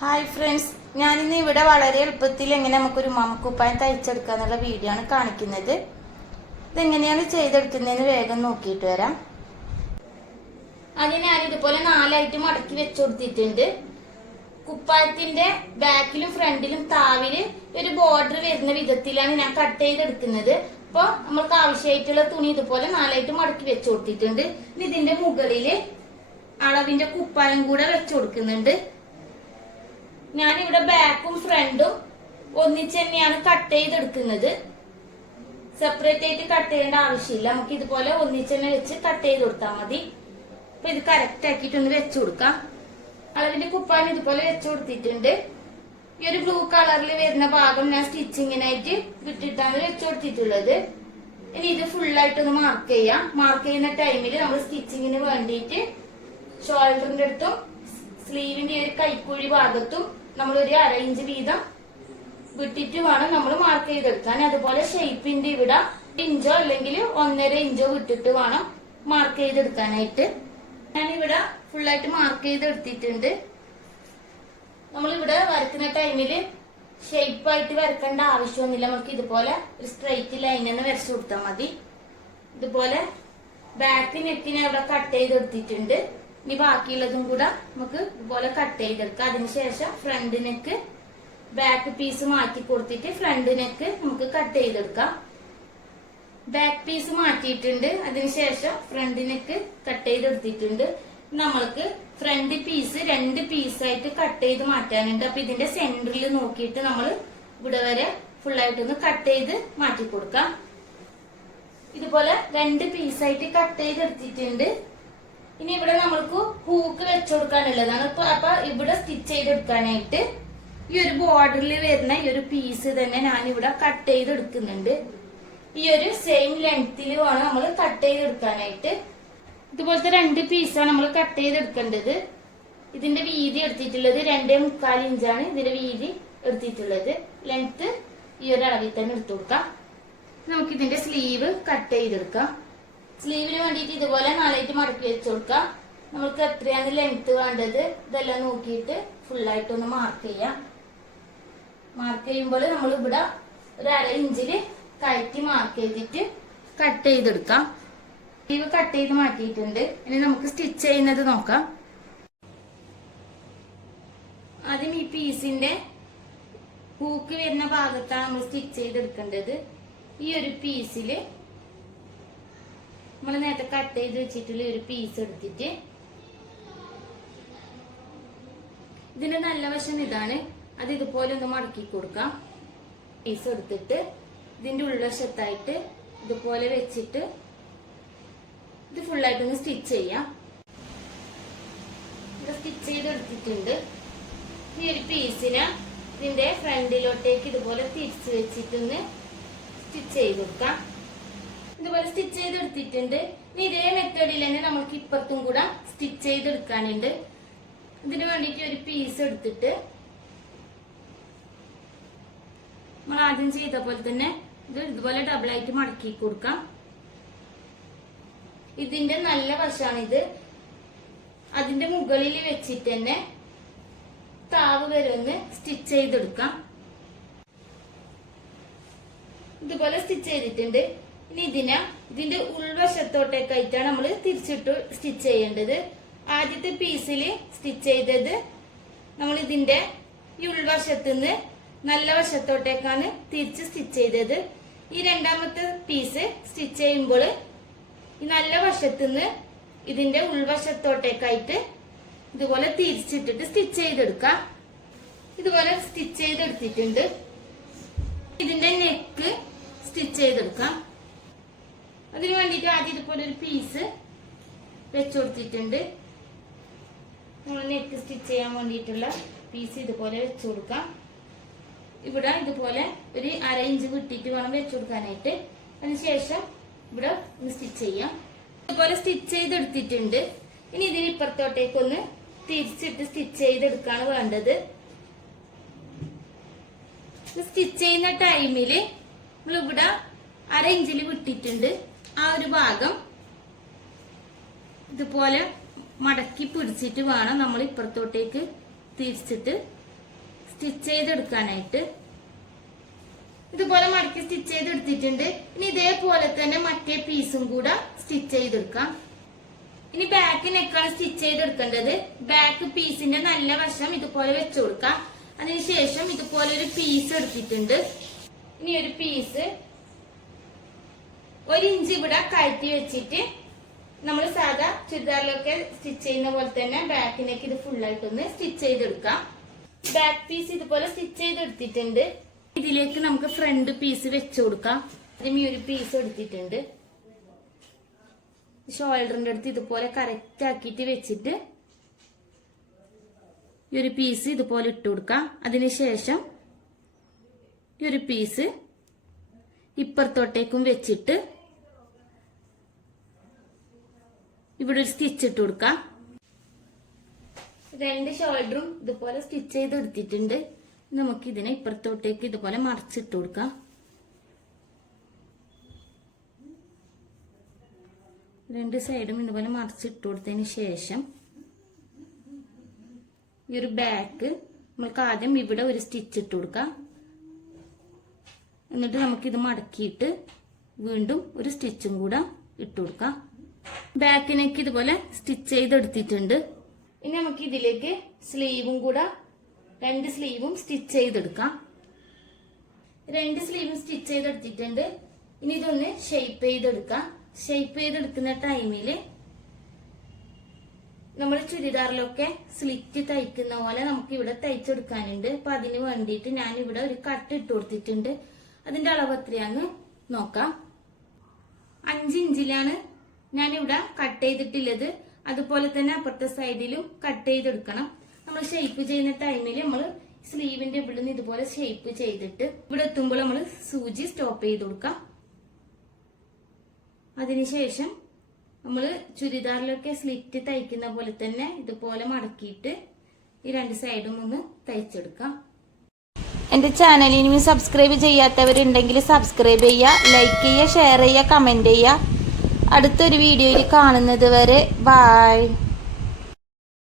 Hi friends, ഞാനിന്ന് ഇവിടെ വളരെ എളുപ്പത്തിൽ എങ്ങനെ നമുക്കൊരു മമക്കുപ്പായം തയ്ച്ചെടുക്കാന്നുള്ള വീഡിയോ ആണ് കാണിക്കുന്നത്. ഇതെങ്ങനെയാണ് ചെയ്തെടുക്കുന്നതെന്ന് വേഗം നോക്കിയിട്ട് വരാം. അതിന് ഞാൻ ഇതുപോലെ 4 മടക്കി വെച്ചു കൊടുത്തിട്ടുണ്ട്. കുപ്പായത്തിന്റെ ബാക്കിലും ഫ്രണ്ടിലും താവില് ഒരു ബോർഡർ വരുന്ന വിധത്തിലാണ് ഞാൻ കട്ട് ചെയ്തെടുക്കുന്നത്. അപ്പൊ നമ്മൾക്ക് ആവശ്യമായിട്ടുള്ള തുണി ഇതുപോലെ 4 മടക്കി വെച്ചു കൊടുത്തിട്ടുണ്ട്. ഇതിന്റെ മുകളില് അളവിന്റെ കുപ്പായം കൂടെ വെച്ചു കൊടുക്കുന്നുണ്ട്. ഞാനിവിടെ ബാക്കും ഫ്രണ്ടും ഒന്നിച്ച് തന്നെയാണ് കട്ട് ചെയ്തെടുക്കുന്നത്. സെപ്പറേറ്റ് ആയിട്ട് കട്ട് ചെയ്യേണ്ട ആവശ്യമില്ല. നമുക്ക് ഇതുപോലെ ഒന്നിച്ച് തന്നെ വെച്ച് കട്ട് ചെയ്ത് കൊടുത്താൽ മതി. അപ്പൊ ഇത് കറക്റ്റ് ആക്കിയിട്ടൊന്ന് വെച്ചു കൊടുക്കാം. അളവിന്റെ കുപ്പായം ഇതുപോലെ വെച്ചു കൊടുത്തിട്ടുണ്ട്. ഈ ഒരു ബ്ലൂ കളറിൽ വരുന്ന ഭാഗം ഞാൻ സ്റ്റിച്ചിങ്ങിനായിട്ട് വിട്ടിട്ടാണ് വെച്ചു കൊടുത്തിട്ടുള്ളത്. ഇനി ഇത് ഫുള്ളായിട്ടൊന്ന് മാർക്ക് ചെയ്യാം. മാർക്ക് ചെയ്യുന്ന ടൈമിൽ നമ്മൾ സ്റ്റിച്ചിങ്ങിന് വേണ്ടിയിട്ട് ഷോൾഡറിന്റെ അടുത്തും സ്ലീവിന്റെ ഒരു കൈക്കുഴി ഭാഗത്തും നമ്മൾ ഒരു 1/2 ഇഞ്ച് വീതം വിട്ടിട്ട് വേണം നമ്മൾ മാർക്ക് ചെയ്തെടുക്കാൻ. അതുപോലെ ഷേപ്പിന്റെ ഇവിടെ ഇഞ്ചോ അല്ലെങ്കിൽ 1.5 ഇഞ്ചോ വിട്ടിട്ട് വേണം മാർക്ക് ചെയ്തെടുക്കാനായിട്ട്. ഞാനിവിടെ ഫുള്ളായിട്ട് മാർക്ക് ചെയ്തെടുത്തിട്ടുണ്ട്. നമ്മളിവിടെ വരക്കുന്ന ടൈമില് ഷേപ്പായിട്ട് വരക്കേണ്ട ആവശ്യമൊന്നുമില്ല. നമുക്ക് ഇതുപോലെ ഒരു സ്ട്രെയിറ്റ് ലൈൻ തന്നെ വരച്ചു കൊടുത്താൽ മതി. ഇതുപോലെ ബാക്ക് നെക്കിനെ അവിടെ കട്ട് ചെയ്തെടുത്തിട്ടുണ്ട്. ഇനി ബാക്കിയുള്ളതും കൂടെ നമുക്ക് ഇതുപോലെ കട്ട് ചെയ്തെടുക്കാം. അതിനുശേഷം ഫ്രണ്ട് നെക്ക് ബാക്ക് പീസ് മാറ്റി കൊടുത്തിട്ട് ഫ്രണ്ട് നെക്ക് നമുക്ക് കട്ട് ചെയ്തെടുക്കാം. ബാക്ക് പീസ് മാറ്റിയിട്ടുണ്ട്. അതിനുശേഷം ഫ്രണ്ട് നെക്ക് കട്ട് ചെയ്തെടുത്തിട്ടുണ്ട്. നമ്മൾക്ക് ഫ്രണ്ട് പീസ് 2 പീസായിട്ട് കട്ട് ചെയ്ത് മാറ്റാനുണ്ട്. അപ്പൊ ഇതിന്റെ സെന്ററിൽ നോക്കിയിട്ട് നമ്മൾ ഇവിടെ വരെ ഫുള്ളായിട്ടൊന്ന് കട്ട് ചെയ്ത് മാറ്റി കൊടുക്കാം. ഇതുപോലെ 2 പീസായിട്ട് കട്ട് ചെയ്തെടുത്തിട്ടുണ്ട്. ഇനി ഇവിടെ നമ്മൾക്ക് ഹൂക്ക് വെച്ചുകൊടുക്കാനുള്ളതാണ്. അപ്പൊ ഇവിടെ സ്റ്റിച്ച് ചെയ്തെടുക്കാനായിട്ട് ഈ ഒരു ബോർഡറിൽ വരുന്ന ഈ ഒരു പീസ് തന്നെ ഞാൻ ഇവിടെ കട്ട് ചെയ്തെടുക്കുന്നുണ്ട്. ഈ ഒരു സെയിം ലെങ്ത്തിൽ വേണം നമ്മൾ കട്ട് ചെയ്തെടുക്കാനായിട്ട്. ഇതുപോലത്തെ 2 പീസാണ് നമ്മൾ കട്ട് ചെയ്തെടുക്കേണ്ടത്. ഇതിന്റെ വീതി എടുത്തിട്ടുള്ളത് 2.25 ഇഞ്ചാണ് ഇതിന്റെ വീതി എടുത്തിട്ടുള്ളത്. ലെങ്ത് ഈ ഒരു അളവിൽ തന്നെ എടുത്തു കൊടുക്കാം. നമുക്ക് ഇതിന്റെ സ്ലീവ് കട്ട് ചെയ്തെടുക്കാം. സ്ലീവിന് വേണ്ടിയിട്ട് ഇതുപോലെ 4 മടക്കി വെച്ചു കൊടുക്കാം. നമുക്ക് എത്രയാണ് ലെങ്ത് വേണ്ടത് ഇതെല്ലാം നോക്കിയിട്ട് ഫുള്ളായിട്ടൊന്ന് മാർക്ക് ചെയ്യാം. മാർക്ക് ചെയ്യുമ്പോൾ നമ്മൾ ഇവിടെ ഒരു 1/2 ഇഞ്ചില് കയറ്റി മാർക്ക് ചെയ്തിട്ട് കട്ട് ചെയ്തെടുക്കാം. സ്ലീവ് കട്ട് ചെയ്ത് മാറ്റിയിട്ടുണ്ട്. ഇനി നമുക്ക് സ്റ്റിച്ച് ചെയ്യുന്നത് നോക്കാം. ആദ്യം ഈ പീസിന്റെ ഹൂക്ക് വരുന്ന ഭാഗത്താണ് നമ്മൾ സ്റ്റിച്ച് ചെയ്തെടുക്കേണ്ടത്. ഈ ഒരു പീസില് നമ്മൾ നേരത്തെ കട്ട് ചെയ്ത് വെച്ചിട്ടുള്ള ഒരു പീസ് എടുത്തിട്ട് ഇതിന്റെ നല്ല വശം ഇതാണ്. അത് ഇതുപോലെ ഒന്ന് മടക്കി കൊടുക്കാം. പീസ് എടുത്തിട്ട് ഇതിന്റെ ഉൾവശത്തായിട്ട് ഇതുപോലെ വെച്ചിട്ട് ഇത് ഫുള്ളായിട്ടൊന്ന് സ്റ്റിച്ച് ചെയ്യാം. ഇത് സ്റ്റിച്ച് ചെയ്തെടുത്തിട്ടുണ്ട്. ഈ ഒരു പീസിനെ ഇതിന്റെ ഫ്രണ്ടിലോട്ടേക്ക് ഇതുപോലെ തിരിച്ചു വെച്ചിട്ടൊന്ന് സ്റ്റിച്ച് ചെയ്ത് കൊടുക്കാം. ഇതുപോലെ സ്റ്റിച്ച് ചെയ്തെടുത്തിട്ടുണ്ട്. ഇനി ഇതേ മെത്തേഡിൽ തന്നെ നമുക്ക് ഇപ്പുറത്തും കൂടെ സ്റ്റിച്ച് ചെയ്തെടുക്കാനുണ്ട്. ഇതിനു വേണ്ടിയിട്ട് ഒരു പീസ് എടുത്തിട്ട് നമ്മൾ ആദ്യം ചെയ്ത പോലെ തന്നെ ഇത് ഇതുപോലെ ഡബിൾ ആയിട്ട് മടക്കി കൊടുക്കാം. ഇതിന്റെ നല്ല വശമാണിത്. അതിന്റെ മുകളിൽ വെച്ചിട്ട് തന്നെ താവ് വരെ ഒന്ന് സ്റ്റിച്ച് ചെയ്തെടുക്കാം. ഇതുപോലെ സ്റ്റിച്ച് ചെയ്തിട്ടുണ്ട്. ഇനി ഇതിന്റെ ഉൾവശത്തോട്ടേക്കായിട്ടാണ് നമ്മൾ തിരിച്ചിട്ട് സ്റ്റിച്ച് ചെയ്യേണ്ടത്. ആദ്യത്തെ പീസിൽ സ്റ്റിച്ച് ചെയ്തത് നമ്മൾ ഇതിന്റെ ഈ ഉൾവശത്തുനിന്ന് നല്ല വശത്തോട്ടേക്കാണ് തിരിച്ച് സ്റ്റിച്ച് ചെയ്തത്. ഈ രണ്ടാമത്തെ പീസ് സ്റ്റിച്ച് ചെയ്യുമ്പോൾ ഈ നല്ല വശത്തുനിന്ന് ഇതിന്റെ ഉൾവശത്തോട്ടേക്കായിട്ട് ഇതുപോലെ തിരിച്ചിട്ടിട്ട് സ്റ്റിച്ച് ചെയ്തെടുക്കാം. ഇതുപോലെ സ്റ്റിച്ച് ചെയ്തെടുത്തിട്ടുണ്ട്. ഇതിന്റെ നെക്ക് സ്റ്റിച്ച് ചെയ്തെടുക്കാം. അതിനു വേണ്ടിയിട്ട് ആദ്യം ഇതുപോലെ ഒരു പീസ് വെച്ചു കൊടുത്തിട്ടുണ്ട്. നമ്മൾ നെക്ക് സ്റ്റിച്ച് ചെയ്യാൻ വേണ്ടിയിട്ടുള്ള പീസ് ഇതുപോലെ വെച്ചു കൊടുക്കാം. ഇവിടെ ഇതുപോലെ ഒരു 1/2 ഇഞ്ച് വിട്ടിട്ട് വേണം വെച്ചു കൊടുക്കാനായിട്ട്. അതിനുശേഷം ഇവിടെ ഒന്ന് സ്റ്റിച്ച് ചെയ്യാം. ഇതുപോലെ സ്റ്റിച്ച് ചെയ്തെടുത്തിട്ടുണ്ട്. ഇനി ഇതിന് ഇപ്പുറത്തോട്ടേക്കൊന്ന് തിരിച്ചിട്ട് സ്റ്റിച്ച് ചെയ്തെടുക്കാണ് വേണ്ടത്. സ്റ്റിച്ച് ചെയ്യുന്ന ടൈമില് നമ്മളിവിടെ 1/2 ഇഞ്ചിൽ വിട്ടിട്ടുണ്ട്. ആ ഒരു ഭാഗം ഇതുപോലെ മടക്കി പിടിച്ചിട്ട് വേണം നമ്മൾ ഇപ്പുറത്തോട്ടേക്ക് തിരിച്ചിട്ട് സ്റ്റിച്ച് ചെയ്തെടുക്കാനായിട്ട്. ഇതുപോലെ മടക്കി സ്റ്റിച്ച് ചെയ്തെടുത്തിട്ടുണ്ട്. ഇനി ഇതേപോലെ തന്നെ മറ്റേ പീസും കൂടെ സ്റ്റിച്ച് ചെയ്തെടുക്കാം. ഇനി ബാക്ക് നെക്കാണ് സ്റ്റിച്ച് ചെയ്തെടുക്കേണ്ടത്. ബാക്ക് പീസിന്റെ നല്ല വശം ഇതുപോലെ വെച്ചു കൊടുക്കാം. അതിനുശേഷം ഇതുപോലെ ഒരു പീസ് എടുത്തിട്ടുണ്ട്. ഇനി ഒരു പീസ് 1 ഇഞ്ച് ഇവിടെ കയറ്റി വെച്ചിട്ട് നമ്മൾ സാധാ ചുരിദാറിലൊക്കെ സ്റ്റിച്ച് ചെയ്യുന്ന പോലെ തന്നെ ബാക്കിലേക്ക് ഇത് ഫുള്ളായിട്ടൊന്ന് സ്റ്റിച്ച് ചെയ്തെടുക്കാം. ബാക്ക് പീസ് ഇതുപോലെ സ്റ്റിച്ച് ചെയ്തെടുത്തിട്ടുണ്ട്. ഇതിലേക്ക് നമുക്ക് ഫ്രണ്ട് പീസ് വെച്ചു കൊടുക്കാം. അതിന് ഒരു പീസ് എടുത്തിട്ടുണ്ട്. ഷോൾഡറിന്റെ അടുത്ത് ഇതുപോലെ കറക്റ്റ് ആക്കിയിട്ട് വെച്ചിട്ട് ഈ ഒരു പീസ് ഇതുപോലെ ഇട്ട് കൊടുക്കാം. അതിനുശേഷം ഈ ഒരു പീസ് ഇപ്പുറത്തോട്ടേക്കും വെച്ചിട്ട് ഇവിടെ ഒരു സ്റ്റിച്ച് ഇട്ട് കൊടുക്കാം. 2 ഷോൾഡറും ഇതുപോലെ സ്റ്റിച്ച് ചെയ്ത് എടുത്തിട്ടുണ്ട്. നമുക്ക് ഇതിനെ ഇപ്പുറത്തോട്ടേക്ക് ഇതുപോലെ മറിച്ചിട്ട് കൊടുക്കാം. 2 സൈഡും ഇതുപോലെ മറിച്ചിട്ട് കൊടുത്തതിന് ശേഷം ഈ ഒരു ബാക്ക് നമുക്ക് ആദ്യം ഇവിടെ ഒരു സ്റ്റിച്ച് ഇട്ട് കൊടുക്കാം. എന്നിട്ട് നമുക്കിത് മടക്കിയിട്ട് വീണ്ടും ഒരു സ്റ്റിച്ചും കൂടെ ഇട്ട് കൊടുക്കാം. ബാക്കിനേക്ക് ഇതുപോലെ സ്റ്റിച്ച് ചെയ്തെടുത്തിട്ടുണ്ട്. ഇനി നമുക്ക് ഇതിലേക്ക് സ്ലീവും കൂടെ 2 സ്ലീവും സ്റ്റിച്ച് ചെയ്തെടുക്കാം. 2 സ്ലീവും സ്റ്റിച്ച് ചെയ്തെടുത്തിട്ടുണ്ട്. ഇനി ഇതൊന്ന് ഷേപ്പ് ചെയ്തെടുക്കാം. ഷേപ്പ് ചെയ്തെടുക്കുന്ന ടൈമില് നമ്മൾ ചുരിദാറിലൊക്കെ സ്ലിറ്റ് തയ്ക്കുന്ന പോലെ നമുക്ക് ഇവിടെ തയ്ച്ചെടുക്കാനുണ്ട്. അപ്പൊ അതിന് വേണ്ടിയിട്ട് ഞാൻ ഇവിടെ ഒരു കട്ട് ഇട്ട് കൊടുത്തിട്ടുണ്ട്. അതിന്റെ അളവ് എത്രയാന്ന് നോക്കാം. 5 ഇഞ്ചിലാണ് ഞാനിവിടെ കട്ട് ചെയ്തിട്ടുള്ളത്. അതുപോലെ തന്നെ അപ്പുറത്തെ സൈഡിലും കട്ട് ചെയ്തെടുക്കണം. നമ്മൾ ഷേപ്പ് ചെയ്യുന്ന ടൈമിൽ നമ്മൾ സ്ലീവിന്റെ ഇവിടെ നിന്ന് ഇതുപോലെ ഷേപ്പ് ചെയ്തിട്ട് ഇവിടെ എത്തുമ്പോൾ നമ്മൾ സൂചി സ്റ്റോപ്പ് ചെയ്ത് കൊടുക്കാം. അതിനുശേഷം നമ്മൾ ചുരിദാറിലൊക്കെ സ്ലിറ്റ് തയ്ക്കുന്ന പോലെ തന്നെ ഇതുപോലെ മടക്കിയിട്ട് ഈ 2 സൈഡും ഒന്ന് തയ്ച്ചെടുക്കാം. എന്റെ ചാനൽ ഇനി സബ്സ്ക്രൈബ് ചെയ്യാത്തവരുണ്ടെങ്കിൽ സബ്സ്ക്രൈബ് ചെയ്യുക, ലൈക്ക് ചെയ്യുക, ഷെയർ ചെയ്യുക, കമന്റ് ചെയ്യുക. അടുത്തൊരു വീഡിയോയിൽ കാണുന്നത് വരെ ബൈ.